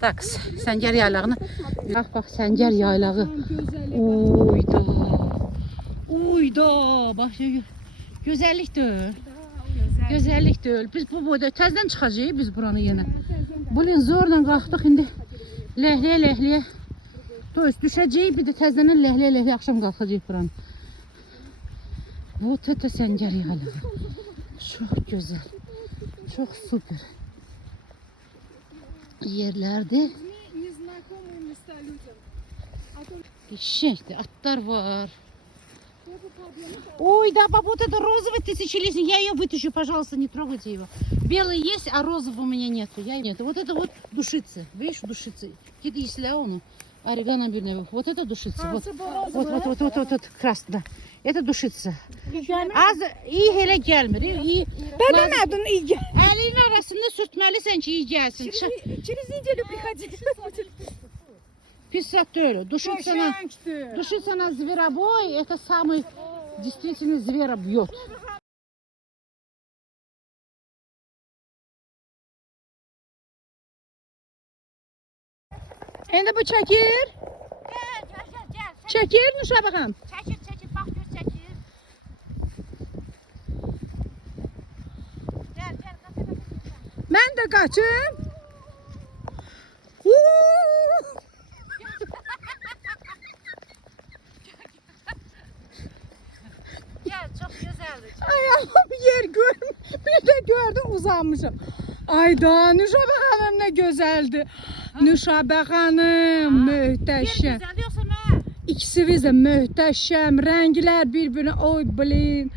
Tak, Səngər yaylağını. Bax, Səngər yaylağı. Uyda. Uyda. Bax, gözəllik deyil. Gözəllik deyil. Biz bu boyda təzdən çıxacağıq biz buranı yenə. Bulin zorla qalxdıq indi. Ləhliyə. Toys düşəcəyik, bir də təzdən ləhliyə axşam qalxacağıq buranı. Bu tete Səngər yaylağı. Çox gözəl. Çox super yerlerdi. Eşekti, atlar var. Ой, да, вот это розовый тысячелистник. Я ее вытащу, пожалуйста, не трогайте его. Белый есть, а розового у меня нету. Нет. Вот это вот душица. Видишь, душица. Если он, орегано бюрневых. Вот это душица. Вот, красный, да. Это душица. Az iyi hele gelmir. İyi. Ben demedim iyi gel. Elin arasında sürtmelisin ki iyi gelsin. Через неделю приходи. Писать öyle. Душица на зверобой, это самый действительно звера бьет. Şimdi bu çekir. Çekir Nuşa bakalım. Çekir, bak gör çekir. Gel, kaç. Ben de kaçım. Gel, çok güzeldir. Ayağım yer görüm. Bir de gördüm uzanmışım. Ayda Nuşabə xanım ne güzeldi. Nuşabə xanım möhtəşəm. Yer güzel yoksa ne? İkisi de möhtəşəm. Renkler birbirine oy bilin.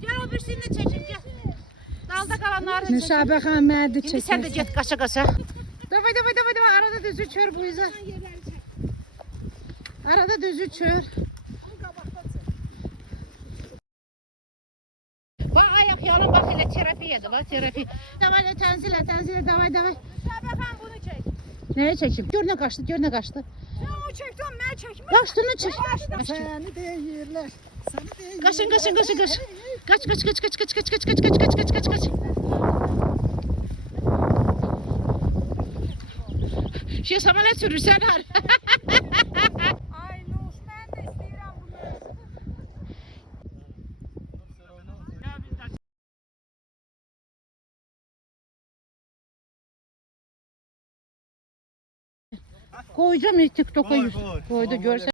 Gel o birisini de çekil gel. Dalda kalanları çekil. Nuşabə xanım məni də Şimdi sen de çəkir. git kaça. Davay. Arada düzü çör bu yüzden. Arada düzü çör. Bak ayak yanım bak hele terapiyedir bak terapi. Davay tenzile davay. Nuşabə bunu çek. Nereye çekeyim? Gör ne kaçtı. Sen o çektin ben çekmem. Kaçtığını çek. Seni deyirlər. Kaçın. Kaç. Şey samalet sürürsen har. Ay Nuş ben de istəyirəm bunu. Koyacağım TikTok'a. Koydu görsen.